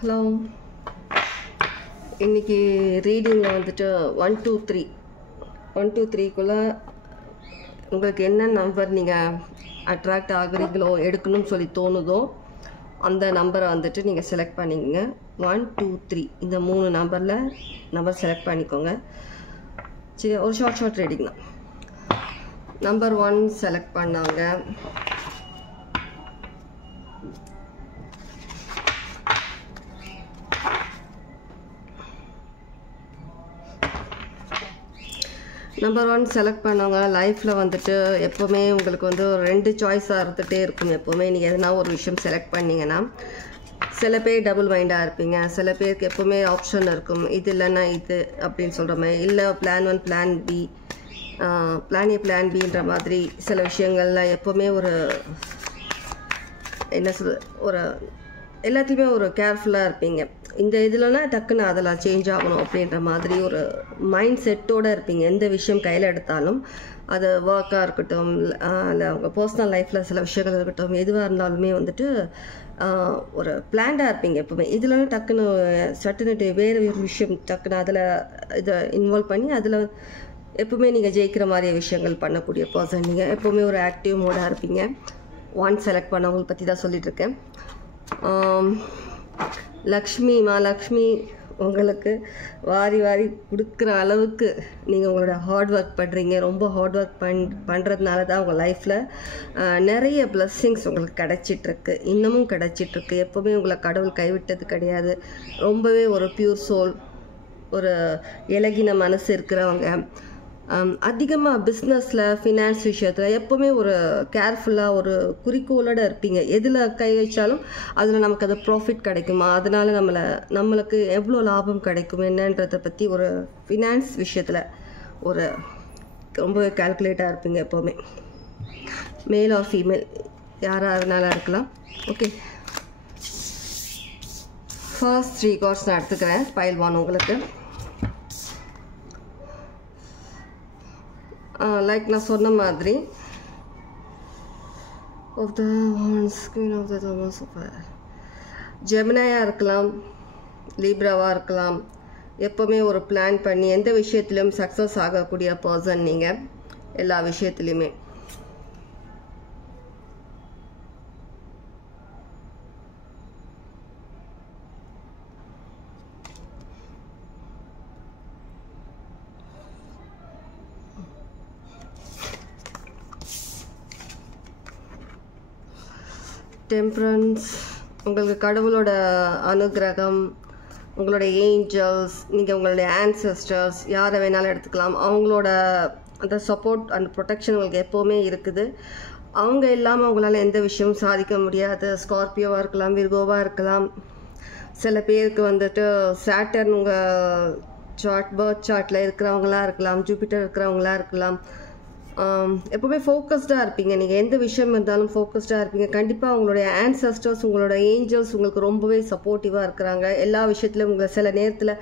Hello, இன்றைக்கி ரீடிங்கில் வந்துட்டு 1 2 3 1 2 3க்குள்ளே உங்களுக்கு என்ன நம்பர் நீங்கள் அட்ராக்ட் ஆகுறீங்களோ எடுக்கணும்னு சொல்லி தோணுதோ அந்த நம்பரை வந்துட்டு நீங்கள் செலக்ட் பண்ணிக்கோங்க. 1 2 3 இந்த 3 நம்பர் செலக்ட் பண்ணிக்கோங்க. சரி, ஒரு ஷார்ட் ரீடிங் தான். நம்பர் 1 செலக்ட் பண்ணாங்க. நம்பர் 1 செலக்ட் பண்ணவங்க லைஃப்பில் வந்துட்டு எப்போவுமே உங்களுக்கு வந்து ஒரு 2 சாய்ஸாக இருந்துகிட்டே இருக்கும். எப்போவுமே நீங்கள் எதனா ஒரு விஷயம் செலக்ட் பண்ணிங்கன்னா, சில பேர் டபுள் மைண்டாக இருப்பீங்க, சில பேருக்கு எப்போவுமே ஆப்ஷன் இருக்கும், இது இல்லைன்னா இது அப்படின்னு சொல்கிற மாதிரி, இல்லை plan 1 plan B, plan A plan பின்ற மாதிரி சில விஷயங்கள்லாம் எப்போவுமே ஒரு என்ன ஒரு எல்லாத்தையுமே ஒரு கேர்ஃபுல்லாக இருப்பீங்க. இந்த இதுலனா டக்குன்னு அதில் சேஞ்ச் ஆகணும் அப்படின்ற மாதிரி ஒரு மைண்ட் செட்டோடு இருப்பீங்க. எந்த விஷயம் கையில் எடுத்தாலும், அது ஒர்க்காக இருக்கட்டும், இல்லை அவங்க பர்சனல் லைஃப்பில் சில விஷயங்கள் இருக்கட்டும், எதுவாக இருந்தாலுமே வந்துட்டு ஒரு பிளான்டாக இருப்பீங்க எப்போவுமே. இதுலனா டக்குன்னு சட்டுன்னு வேறு ஒரு விஷயம் டக்குன்னு அதில் இதை இன்வால்வ் பண்ணி அதில் எப்போவுமே நீங்கள் ஜெயிக்கிற மாதிரி விஷயங்கள் பண்ணக்கூடிய பர்சன். நீங்கள் எப்போவுமே ஒரு ஆக்டிவ் மோடாக இருப்பீங்க. 1 செலக்ட் பண்ணவங்களை பற்றி தான் சொல்லிகிட்ருக்கேன். லக்ஷ்மி உங்களுக்கு வாரி வாரி கொடுக்குற அளவுக்கு நீங்கள் உங்களோட ஹார்ட் ஒர்க் பண்ணுறீங்க. ரொம்ப ஹார்ட் ஒர்க் பண்ணுறதுனால தான் உங்கள் லைஃப்பில் நிறைய பிளஸ்ஸிங்ஸ் உங்களுக்கு கிடச்சிட்ருக்கு, இன்னமும் கிடச்சிட்ருக்கு. எப்போவுமே உங்களை கடவுள் கைவிட்டது கிடையாது. ரொம்பவே ஒரு பியூர் சோல், ஒரு இலகின மனசு இருக்கிறவங்க. அதிகமாக பிஸ்னஸில், ஃபினான்ஸ் விஷயத்தில் எப்போவுமே ஒரு கேர்ஃபுல்லாக ஒரு குறிக்கோளோடு இருப்பீங்க. எதில் கை வச்சாலும் அதில் நமக்கு அது ப்ராஃபிட் கிடைக்குமா, அதனால் நம்மளுக்கு எவ்வளோ லாபம் கிடைக்கும் என்னன்றதை பற்றி ஒரு ஃபினான்ஸ் விஷயத்தில் ஒரு ரொம்பவே கால்குலேட்டாக இருப்பீங்க எப்போவுமே. மேல் ஆர் ஃபீமேல் யாராக இருந்தாலும் இருக்கலாம். ஓகே, ஃபர்ஸ்ட் 3 கார்ட்ஸ் நான் எடுத்துக்கிறேன். பைல் 1 உங்களுக்கு. லைக் நான் சொன்ன மாதிரி of the ones, queen of the Thomas of ஜெமினாயாக இருக்கலாம், லீப்ராவாக இருக்கலாம். எப்போவுமே ஒரு பிளான் பண்ணி எந்த விஷயத்துலையும் சக்ஸஸ் ஆகக்கூடிய பர்சன் நீங்கள், எல்லா விஷயத்துலையுமே. டெம்பரன்ஸ், உங்களுக்கு கடவுளோட அனுகிரகம், உங்களோட ஏஞ்சல்ஸ், நீங்கள் உங்களுடைய ஆன்செஸ்டர்ஸ் யாரை வேணாலும் எடுத்துக்கலாம், அவங்களோட அந்த சப்போர்ட் அண்ட் ப்ரொடெக்ஷன் உங்களுக்கு எப்போவுமே இருக்குது. அவங்க இல்லாமல் உங்களால் எந்த விஷயமும் சாதிக்க முடியாது. ஸ்கார்பியோவாக இருக்கலாம், விர்கோவாக இருக்கலாம். சில பேருக்கு வந்துட்டு சாட்டர்ன் உங்கள் பர்த் சார்ட்டில் இருக்கிறவங்களா இருக்கலாம், ஜூபிட்டர் இருக்கிறவங்களா இருக்கலாம். எப்போவுமே ஃபோக்கஸ்டாக இருப்பீங்க. நீங்கள் எந்த விஷயம் இருந்தாலும் ஃபோக்கஸ்டாக இருப்பீங்க. கண்டிப்பாக உங்களுடைய ஆன்செஸ்டர்ஸ், உங்களோட ஏஞ்சல்ஸ் உங்களுக்கு ரொம்பவே சப்போர்ட்டிவாக இருக்கிறாங்க. எல்லா விஷயத்துலையும் உங்களை சில நேரத்தில்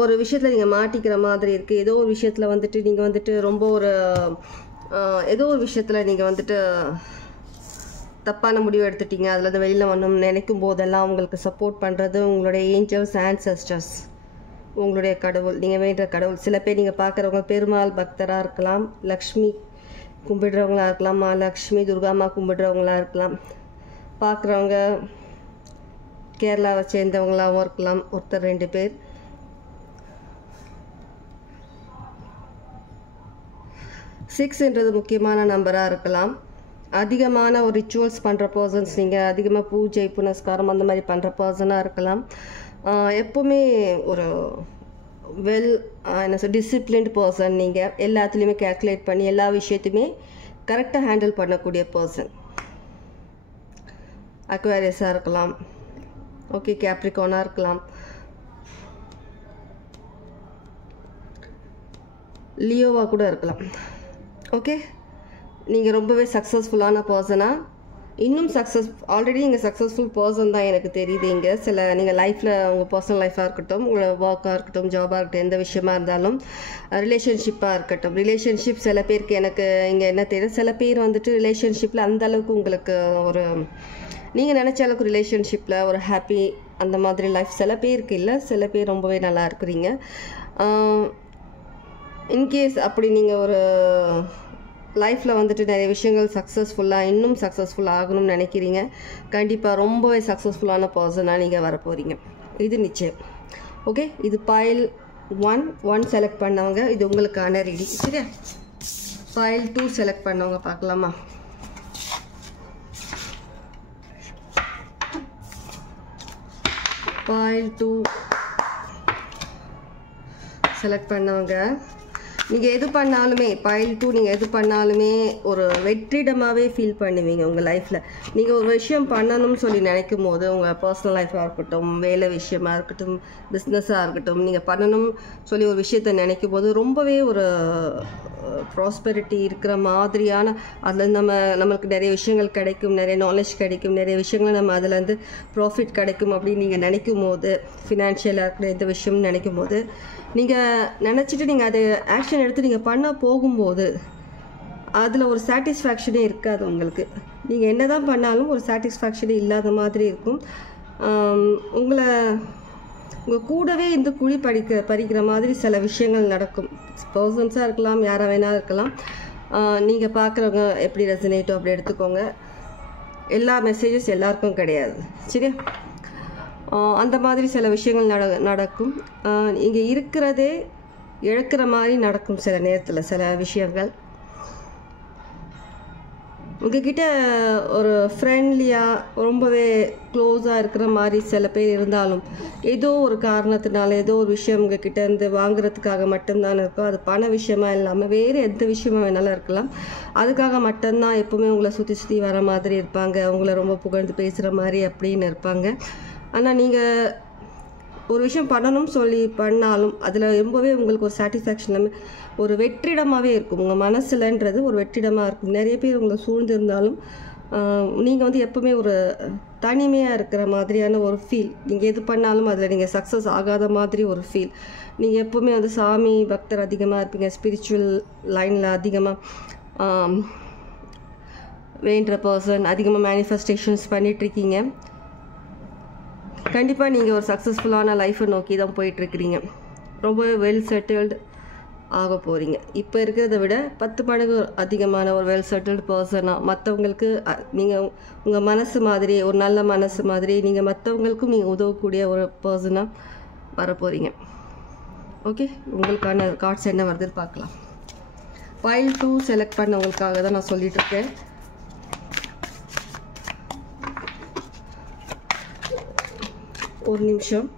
ஒரு விஷயத்தில் நீங்கள் மாட்டிக்கிற மாதிரி இருக்குது. ஏதோ ஒரு விஷயத்தில் வந்துட்டு நீங்கள் வந்துட்டு ரொம்ப ஒரு ஏதோ ஒரு விஷயத்தில் நீங்கள் வந்துட்டு தப்பான முடிவு எடுத்துட்டீங்க. அதில் வெளியில் வரணும்னு நினைக்கும் போதெல்லாம் உங்களுக்கு சப்போர்ட் பண்ணுறது உங்களுடைய ஏஞ்சல்ஸ், ஆன்செஸ்டர்ஸ், உங்களுடைய கடவுள், நீங்கள் வேண்ட கடவுள். சில பேர் நீங்கள் பார்க்குறவங்க பெருமாள் பக்தராக இருக்கலாம், லக்ஷ்மி கும்பிடுறவங்களா இருக்கலாம், லக்ஷ்மி துர்காமா கும்பிடுறவங்களா இருக்கலாம். பார்க்குறவங்க கேரளாவை சேர்ந்தவங்களாகவும் இருக்கலாம், ஒருத்தர் 2 பேர். சிக்ஸ்ன்றது முக்கியமான நம்பராக இருக்கலாம். அதிகமான ஒரு ரிச்சுவல்ஸ் பண்ணுற பர்சன்ஸ் நீங்கள், அதிகமாக பூஜை புனஸ்காரம் அந்த மாதிரி பண்ணுற பர்சனாக இருக்கலாம். எப்போவுமே ஒரு டிசிப்ளின்டு பர்சன் நீங்கள். எல்லாத்துலேயுமே கேல்குலேட் பண்ணி எல்லா விஷயத்தையுமே கரெக்டாக ஹேண்டில் பண்ணக்கூடிய பர்சன். அக்வேரியஸாக இருக்கலாம், ஓகே, கேப்ரிகானாக இருக்கலாம், லியோவாக கூட இருக்கலாம். ஓகே, நீங்கள் ரொம்பவே சக்ஸஸ்ஃபுல்லான பர்சனாக, இன்னும் ஆல்ரெடி நீங்கள் சக்ஸஸ்ஃபுல் பர்சன் தான் எனக்கு தெரியுது. இங்கே நீங்கள் லைஃப்பில் உங்கள் பர்சனல் லைஃபாக இருக்கட்டும், உங்களோட ஒர்க்காக இருக்கட்டும், ஜாபாக இருக்கட்டும், எந்த விஷயமா இருந்தாலும், ரிலேஷன்ஷிப்பாக இருக்கட்டும். ரிலேஷன்ஷிப் சில பேருக்கு எனக்கு இங்கே என்ன தெரியும், சில பேர் வந்துட்டு ரிலேஷன்ஷிப்பில் அந்தளவுக்கு உங்களுக்கு ஒரு நீங்கள் நினச்ச அளவுக்கு ரிலேஷன்ஷிப்பில் ஒரு ஹாப்பி அந்த மாதிரி லைஃப் சில பேருக்கு இல்லை, சில பேர் ரொம்பவே நல்லா இருக்கிறீங்க. இன்கேஸ் அப்படி நீங்கள் ஒரு லைஃப்பில் வந்துட்டு நிறைய விஷயங்கள் சக்ஸஸ்ஃபுல்லாக இன்னும் சக்ஸஸ்ஃபுல்லாக ஆகணும்னு நினைக்கிறீங்க, கண்டிப்பாக ரொம்பவே சக்ஸஸ்ஃபுல்லான பர்சனாக நீங்கள் வரப்போகிறீங்க, இது நிச்சயம். ஓகே, இது பைல் 1 செலக்ட் பண்ணவங்க, இது உங்களுக்கான ரெடி. சரியா, பைல் 2 செலக்ட் பண்ணவங்க பார்க்கலாமா? பைல் 2 செலக்ட் பண்ணவங்க, நீங்கள் எது பண்ணாலுமே பைல் 2 நீங்கள் எது பண்ணாலுமே ஒரு வெற்றிடமாகவே ஃபீல் பண்ணுவீங்க உங்கள் லைஃப்பில். நீங்கள் ஒரு விஷயம் பண்ணணும்னு சொல்லி நினைக்கும் போது, உங்கள் பர்சனல் லைஃபாக இருக்கட்டும், வேலை விஷயமாக இருக்கட்டும், பிஸ்னஸாக இருக்கட்டும், நீங்கள் பண்ணணும் சொல்லி ஒரு விஷயத்தை நினைக்கும் போது ரொம்பவே ஒரு ப்ராஸ்பெரிட்டி இருக்கிற மாதிரியான, அதில் நம்மளுக்கு நிறைய விஷயங்கள் கிடைக்கும், நிறைய நாலேஜ் கிடைக்கும், நிறைய விஷயங்கள் நம்ம அதுலேருந்து ப்ராஃபிட் கிடைக்கும் அப்படின்னு நீங்கள் நினைக்கும் போது, ஃபினான்ஷியலாக இருக்கிற எந்த விஷயம்னு நினைக்கும் போது, நீங்கள் நினச்சிட்டு நீங்கள் அதை ஆக்ஷன் எடுத்து நீங்கள் பண்ண போகும்போது அதில் ஒரு சாட்டிஸ்ஃபேக்ஷனே இருக்காது உங்களுக்கு. நீங்கள் என்ன தான் பண்ணாலும் ஒரு சாட்டிஸ்ஃபேக்ஷனே இல்லாத மாதிரி இருக்கும். உங்கள் கூடவே இந்த குழி பறிக்கிற மாதிரி சில விஷயங்கள் நடக்கும். பர்சன்ஸாக இருக்கலாம், யாராக வேணாலும் இருக்கலாம். நீங்கள் பார்க்குறவங்க எப்படி ரெசனேட்டோ அப்படி எடுத்துக்கோங்க. எல்லா மெசேஜஸ் எல்லாருக்கும் கிடையாது. சரியா, அந்த மாதிரி சில விஷயங்கள் நடக்கும். இங்கே இருக்கிறதே இழக்கிற மாதிரி நடக்கும் சில நேரத்தில். சில விஷயங்கள் உங்ககிட்ட ஒரு ஃப்ரெண்ட்லியாக ரொம்பவே க்ளோஸாக இருக்கிற மாதிரி சில பேர் இருந்தாலும், ஏதோ ஒரு காரணத்தினால ஏதோ ஒரு விஷயம் உங்ககிட்ட இருந்து வாங்குறதுக்காக மட்டும்தான் இருக்கும். அது பண விஷயமா இல்லாமல் வேறு எந்த விஷயமா வேணாலும் இருக்கலாம். அதுக்காக மட்டும்தான் எப்போவுமே உங்களை சுற்றி வர மாதிரி இருப்பாங்க, உங்களை ரொம்ப புகழ்ந்து பேசுகிற மாதிரி அப்படின்னு இருப்பாங்க. ஆனால் நீங்கள் ஒரு விஷயம் பண்ணணும்னு சொல்லி பண்ணாலும் அதில் ரொம்பவே உங்களுக்கு ஒரு சாட்டிஸ்ஃபேக்ஷன், ஒரு வெற்றிடமாகவே இருக்கும். உங்கள் மனசுலன்றது ஒரு வெற்றிடமாக இருக்கும். நிறைய பேர் உங்களை சூழ்ந்திருந்தாலும் நீங்கள் எப்போவுமே ஒரு தனிமையாக இருக்கிற மாதிரியான ஒரு ஃபீல். நீங்கள் எது பண்ணாலும் அதில் நீங்கள் சக்ஸஸ் ஆகாத மாதிரி ஒரு ஃபீல். நீங்கள் எப்போவுமே சாமி பக்தர் அதிகமாக இருப்பீங்க, ஸ்பிரிச்சுவல் லைனில் அதிகமாக வேண்டுற பர்சன், அதிகமாக மேனிஃபெஸ்டேஷன்ஸ் பண்ணிகிட்ருக்கீங்க. கண்டிப்பாக நீங்கள் ஒரு சக்ஸஸ்ஃபுல்லான லைஃப்பை நோக்கி தான் போயிட்டுருக்கிறீங்க. ரொம்ப வெல் செட்டில்டு ஆக போகிறீங்க. இப்போ இருக்கிறத விட 10 மடங்கு அதிகமான ஒரு வெல் செட்டில்டு பர்சனாக மற்றவங்களுக்கு நீங்கள் உங்கள் மனசு மாதிரி, ஒரு நல்ல மனசு மாதிரி நீங்கள் மற்றவங்களுக்கும் நீங்கள் உதவக்கூடிய ஒரு பர்சனாக வர போகிறீங்க. ஓகே, உங்களுக்கான கார்ட்ஸ் என்ன வருதுன்னு பார்க்கலாம். பைல் 2 செலக்ட் பண்ணவங்களுக்காக தான் நான் சொல்லிகிட்ருக்கேன். ஒரு நிமிஷம்.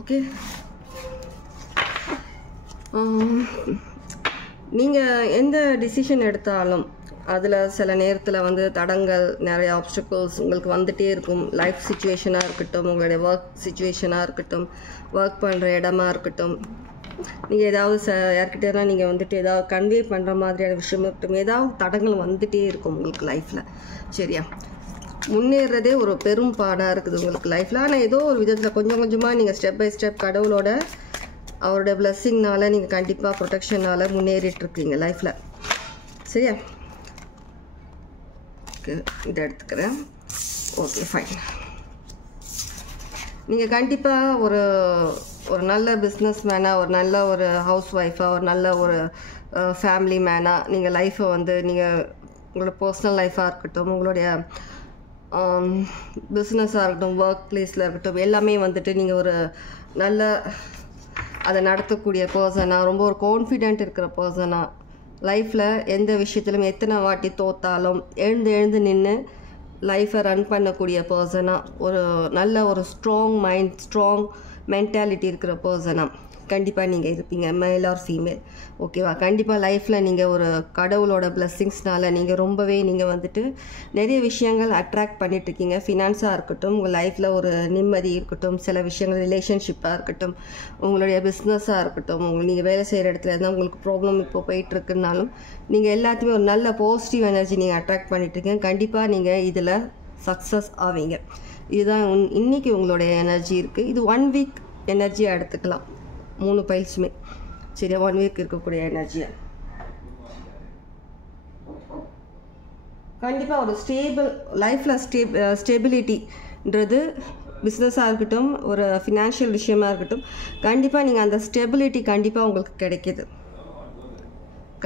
ஓகே, நீங்கள் எந்த டிசிஷன் எடுத்தாலும் அதில் சில நேரத்தில் தடங்கள், நிறைய ஆப்ஸ்டக்கிள்ஸ் உங்களுக்கு வந்துகிட்டே இருக்கும். லைஃப் சிச்சுவேஷனாக இருக்கட்டும், உங்களுடைய ஒர்க் சிச்சுவேஷனாக இருக்கட்டும், ஒர்க் பண்ணுற இடமா இருக்கட்டும், நீங்கள் ஏதாவது யார்கிட்டலாம் நீங்கள் ஏதாவது கன்வே பண்ணுற மாதிரியான விஷயம் இருக்கட்டும், ஏதாவது தடங்கள் வந்துகிட்டே இருக்கும் உங்களுக்கு லைஃப்பில். சரியா, முன்னேறதே ஒரு பெரும் பாடாக இருக்குது உங்களுக்கு லைஃப்பில். ஆனால் ஏதோ ஒரு விதத்தில் கொஞ்சம் கொஞ்சமாக நீங்கள் ஸ்டெப் பை ஸ்டெப் அவருடைய பிளெஸ்ஸிங்னால நீங்கள் கண்டிப்பாக ப்ரொடெக்ஷனால் முன்னேறிட்டுருக்கீங்க லைஃப்பில். சரியா, இதை எடுத்துக்கிறேன். Okay, fine. நீங்கள் கண்டிப்பாக ஒரு நல்ல பிஸ்னஸ் மேனாக, ஒரு நல்ல ஒரு ஹவுஸ் ஒய்ஃபாக, ஒரு நல்ல ஒரு ஃபேமிலி மேனாக நீங்கள் லைஃப்பை நீங்கள் உங்களோட பர்சனல் லைஃபாக இருக்கட்டும், உங்களுடைய பிஸ்னஸாக இருக்கட்டும், ஒர்க் பிளேஸில் இருக்கட்டும், எல்லாமே நீங்கள் ஒரு நல்ல அதை நடத்தக்கூடிய பர்சனாக, ரொம்ப ஒரு கான்ஃபிடென்ட் இருக்கிற பர்சனாக, லைஃப்பில் எந்த விஷயத்திலும் எத்தனை வாட்டி தோத்தாலும் எழுந்து நின்று லைஃப்பை ரன் பண்ணக்கூடிய பர்சனாக, ஒரு நல்ல ஒரு ஸ்ட்ராங் மைண்ட், ஸ்ட்ராங் மென்டாலிட்டி இருக்கிற பர்சனாக கண்டிப்பாக நீங்கள் இருப்பீங்க, மேல் ஆர் ஃபீமேல். ஓகேவா, கண்டிப்பாக லைஃப்பில் நீங்கள் ஒரு கடவுளோட பிளெஸ்ஸிங்ஸ்னால நீங்கள் ரொம்பவே நிறைய விஷயங்கள் அட்ராக்ட் பண்ணிகிட்ருக்கீங்க. ஃபினான்ஸாக இருக்கட்டும், உங்கள் லைஃப்பில் ஒரு நிம்மதி இருக்கட்டும், சில விஷயங்கள் ரிலேஷன்ஷிப்பாக இருக்கட்டும், உங்களுடைய பிஸ்னஸாக இருக்கட்டும், நீங்கள் வேலை செய்கிற இடத்துல இருந்தால் உங்களுக்கு ப்ராப்ளம் இப்போ போயிட்டுருக்குனாலும் நீங்கள் எல்லாத்தையுமே ஒரு நல்ல பாசிட்டிவ் எனர்ஜி நீங்கள் அட்ராக்ட் பண்ணிகிட்ருக்கீங்க. கண்டிப்பாக நீங்கள் இதில் சக்ஸஸ் ஆவீங்க. இதுதான் இன்றைக்கி உங்களுடைய எனர்ஜி இருக்குது. இது 1 வீக் எனர்ஜியாக எடுத்துக்கலாம் 3 பைல்ஸுமே. சரியா, 1 வீக் இருக்கக்கூடிய எனர்ஜியை கண்டிப்பாக ஒரு லைஃப்பில் ஸ்டெபிலிட்டின்றது பிஸ்னஸாக இருக்கட்டும், ஒரு ஃபினான்ஷியல் விஷயமா இருக்கட்டும், கண்டிப்பாக நீங்கள் அந்த ஸ்டெபிலிட்டி கண்டிப்பாக உங்களுக்கு கிடைக்கிது.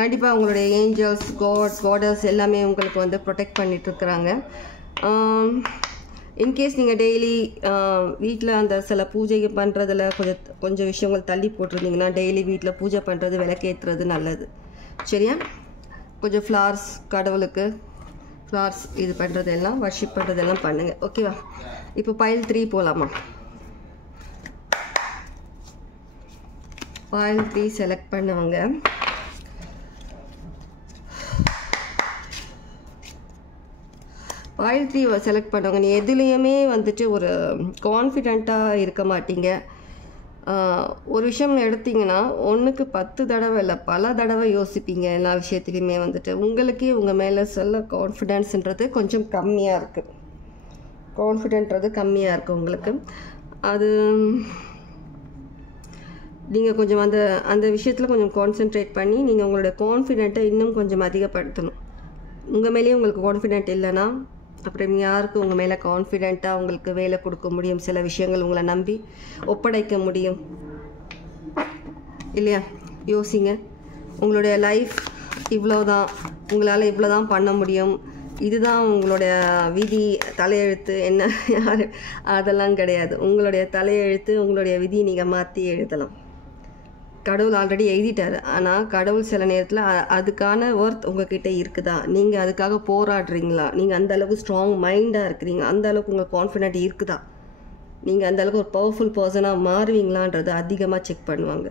கண்டிப்பாக உங்களுடைய ஏஞ்சல்ஸ், காடஸ் எல்லாமே உங்களுக்கு வந்து ப்ரொடெக்ட் பண்ணிகிட்ருக்குறாங்க. இன்கேஸ் நீங்கள் டெய்லி வீட்டில் அந்த சில பூஜை பண்ணுறதில் கொஞ்சம் விஷயங்கள் தள்ளி போட்டிருந்தீங்கன்னா, டெய்லி வீட்டில் பூஜை பண்ணுறது, விளக்கேற்றுறது நல்லது. சரியா, கொஞ்சம் ஃப்ளார்ஸ், கடவுளுக்கு ஃப்ளார்ஸ் இது பண்ணுறதெல்லாம், வர்ஷிப் பண்ணுறதெல்லாம் பண்ணுங்கள். ஓகேவா? இப்போ பைல் 3 போகலாமா? பைல் 3 செலக்ட் பண்ணவங்க பைல் 3 செலக்ட் பண்ணவங்க நீ எதுலேயுமே வந்துட்டு ஒரு கான்ஃபிடெண்ட்டாக இருக்க மாட்டீங்க. ஒரு விஷயம் எடுத்திங்கன்னா 1க்கு 10 தடவை இல்லை, பல தடவை யோசிப்பீங்க. எல்லா விஷயத்துலையுமே வந்துட்டு உங்களுக்கே உங்கள் மேலே சொல்ல கான்ஃபிடென்ஸ்ன்றது கொஞ்சம் கம்மியாக இருக்குது. உங்களுக்கு. அது நீங்கள் கொஞ்சம் அந்த விஷயத்தில் கொஞ்சம் கான்சென்ட்ரேட் பண்ணி நீங்கள் உங்களோட கான்ஃபிடென்ட்டை இன்னும் கொஞ்சம் அதிகப்படுத்தணும். உங்கள் மேலேயே உங்களுக்கு கான்ஃபிடென்ட் இல்லைன்னா அப்புறம் யாருக்கு உங்கள் மேலே கான்ஃபிடெண்ட்டாக உங்களுக்கு வேலை கொடுக்க முடியும்? சில விஷயங்கள் உங்களை நம்பி ஒப்படைக்க முடியும் இல்லையா? யோசிங்க. உங்களுடைய லைஃப் இவ்வளோதான், உங்களால் இவ்வளோ தான் பண்ண முடியும், இதுதான் உங்களுடைய விதி, தலையெழுத்து என்ன யார் அதெல்லாம் கிடையாது. உங்களுடைய தலையெழுத்து, உங்களுடைய விதி நீங்கள் மாற்றி எழுதலாம். கடவுள் ஆல்ரெடி எழுதிட்டார். ஆனால் கடவுள் சில நேரத்தில் அதுக்கான ஒர்த் உங்ககிட்ட இருக்குதா, நீங்கள் அதுக்காக போராடுறீங்களா, நீங்கள் அந்தளவுக்கு ஸ்ட்ராங் மைண்டாக இருக்கிறீங்க, அந்தளவுக்கு உங்களுக்கு கான்ஃபிடென்ட் இருக்குதா, நீங்கள் அந்தளவுக்கு ஒரு பவர்ஃபுல் பர்சனாக மாறுவீங்களான்றது அதிகமாக செக் பண்ணுவாங்க.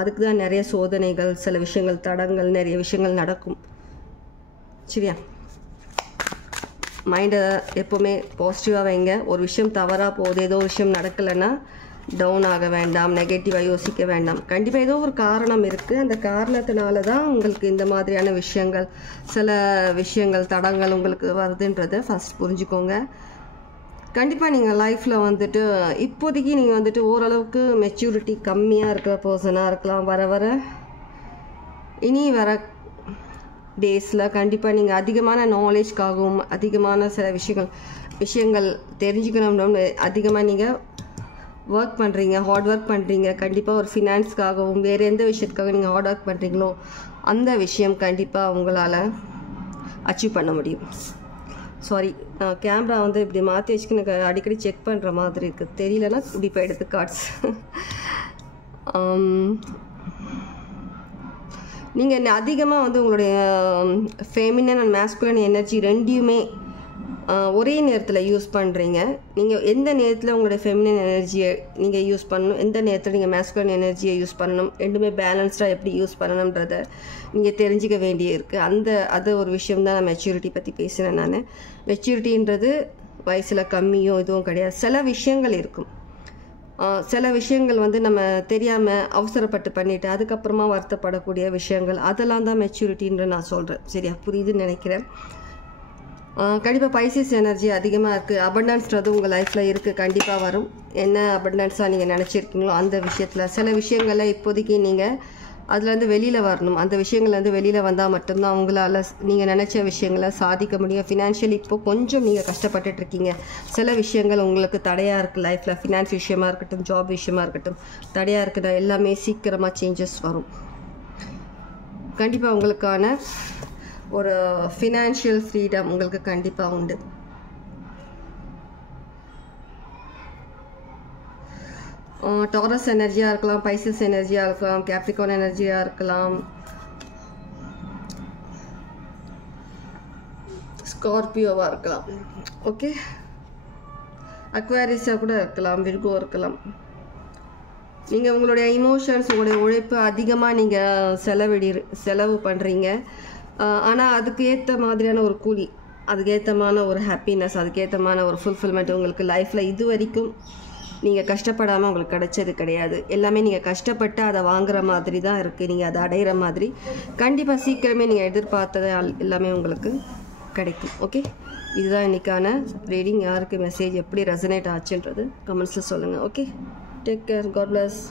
அதுக்கு தான் நிறைய சோதனைகள், சில விஷயங்கள் தடங்கள், நிறைய விஷயங்கள் நடக்கும். சரியா, மைண்டை எப்போவுமே பாசிட்டிவாக வைங்க. ஒரு விஷயம் தவறாக போகுது, ஏதோ விஷயம் நடக்கலைன்னா டவுன் ஆக வேண்டாம், நெகட்டிவாக யோசிக்க வேண்டாம். கண்டிப்பாக ஏதோ ஒரு காரணம் இருக்குது. அந்த காரணத்தினால தான் உங்களுக்கு இந்த மாதிரியான விஷயங்கள், சில விஷயங்கள் தடங்கள் உங்களுக்கு வருதுன்றதை ஃபஸ்ட் புரிஞ்சுக்கோங்க. கண்டிப்பாக நீங்கள் லைஃப்பில் வந்துட்டு இப்போதைக்கு நீங்கள் வந்துட்டு ஓரளவுக்கு மெச்சூரிட்டி கம்மியாக இருக்கிற பர்சனாக இருக்கலாம். வர இனி வர டேஸில் கண்டிப்பாக நீங்கள் அதிகமான நாலேஜ்க்காகவும், அதிகமான சில விஷயங்கள் தெரிஞ்சுக்கணும்னு அதிகமாக நீங்கள் ஒர்க் பண்ணுறீங்க, ஹார்ட் ஒர்க் பண்ணுறீங்க. கண்டிப்பாக ஒரு ஃபினான்ஸ்க்காகவும் வேறு எந்த விஷயத்துக்காக நீங்கள் ஹார்ட் ஒர்க் பண்ணுறீங்களோ அந்த விஷயம் கண்டிப்பாக உங்களால் அச்சீவ் பண்ண முடியும். சாரி, கேமரா வந்து இப்படி மாற்றி வச்சுக்கு எனக்கு அடிக்கடி செக் பண்ணுற மாதிரி இருக்குது. தெரியலன்னா இப்படி போய் எடுத்து கார்ட்ஸ். நீங்கள் அதிகமாக வந்து உங்களுடைய ஃபெமினன் அண்ட் மேஸ்குலன் எனர்ஜி ரெண்டையுமே ஒரே நேரத்தில் யூஸ் பண்ணுறீங்க. நீங்கள் எந்த நேரத்தில் உங்களுடைய ஃபெமினன் எனர்ஜியை நீங்கள் யூஸ் பண்ணணும், எந்த நேரத்தில் நீங்கள் மேஸ்குலன் எனர்ஜியை யூஸ் பண்ணணும், ரெண்டுமே பேலன்ஸ்டாக எப்படி யூஸ் பண்ணணுன்றதை நீங்கள் தெரிஞ்சிக்க வேண்டிய இருக்குது. அது ஒரு விஷயம் தான். நான் மெச்சூரிட்டி பற்றி பேசுகிறேன். நான் மெச்சூரிட்டின்றது வயசில் கம்மியோ இதுவும் கிடையாது. சில விஷயங்கள் இருக்கும், சில விஷயங்கள் வந்து நம்ம தெரியாமல் அவசரப்பட்டு பண்ணிவிட்டு அதுக்கப்புறமா வருத்தப்படக்கூடிய விஷயங்கள், அதெல்லாம் தான் மெச்சூரிட்டின்ற நான் சொல்கிறேன். சரியா, புரியுதுன்னு நினைக்கிறேன். கண்டிப்பாக பைசஸ் எனர்ஜி அதிகமாக இருக்குது. அபண்டன்ஸ்ன்றது உங்கள் லைஃப்பில் இருக்குது, கண்டிப்பாக வரும். என்ன அபண்டன்ஸாக நீங்கள் நினச்சிருக்கீங்களோ அந்த விஷயத்தில், சில விஷயங்களில் இப்போதைக்கு நீங்கள் அதுலேருந்து வெளியில் வரணும். அந்த விஷயங்கள்லேருந்து வெளியில் வந்தால் மட்டும்தான் உங்களால் நீங்கள் நினச்ச விஷயங்களை சாதிக்க முடியும். ஃபினான்ஷியலி இப்போது கொஞ்சம் நீங்கள் கஷ்டப்பட்டுட்ருக்கீங்க. சில விஷயங்கள் உங்களுக்கு தடையாக இருக்குது லைஃப்பில், ஃபினான்ஸ் விஷயமா இருக்கட்டும், ஜாப் விஷயமா இருக்கட்டும், தடையாக இருக்குதா, எல்லாமே சீக்கிரமாக சேஞ்சஸ் வரும். கண்டிப்பாக உங்களுக்கான ஒரு ஃபினான்ஷியல் ஃப்ரீடம் உங்களுக்கு கண்டிப்பாக உண்டு. டாரஸ் எனர்ஜியாக இருக்கலாம், பைசஸ் எனர்ஜியாக இருக்கலாம், கேப்ரிகார்ன் எனர்ஜியாக இருக்கலாம், ஸ்கார்பியோவாக இருக்கலாம், ஓகே, அக்வாரிஸாக கூட இருக்கலாம், விர்கோ இருக்கலாம். நீங்கள் உங்களுடைய இமோஷன்ஸ், உங்களுடைய உழைப்பு அதிகமாக நீங்கள் செலவு பண்ணுறீங்க. ஆனால் அதுக்கு ஏற்ற மாதிரியான ஒரு கூலி, அதுக்கேற்றமான ஒரு ஹாப்பினஸ், அதுக்கேற்றமான ஒரு ஃபுல்ஃபில்மெண்ட் உங்களுக்கு லைஃப்பில் இது வரைக்கும் நீங்கள் கஷ்டப்படாமல் உங்களுக்கு கிடைச்சது கிடையாது. எல்லாமே நீங்கள் கஷ்டப்பட்டு அதை வாங்குகிற மாதிரி தான் இருக்குது, நீங்கள் அதை அடையிற மாதிரி. கண்டிப்பாக சீக்கிரமே நீங்கள் எதிர்பார்த்தது எல்லாமே உங்களுக்கு கிடைக்கும். ஓகே, இதுதான் இன்றைக்கான ரீடிங். யாருக்கு மெசேஜ் எப்படி ரெசனேட் ஆச்சுன்றது கமெண்ட்ஸில் சொல்லுங்கள். Okay, take care, God plus.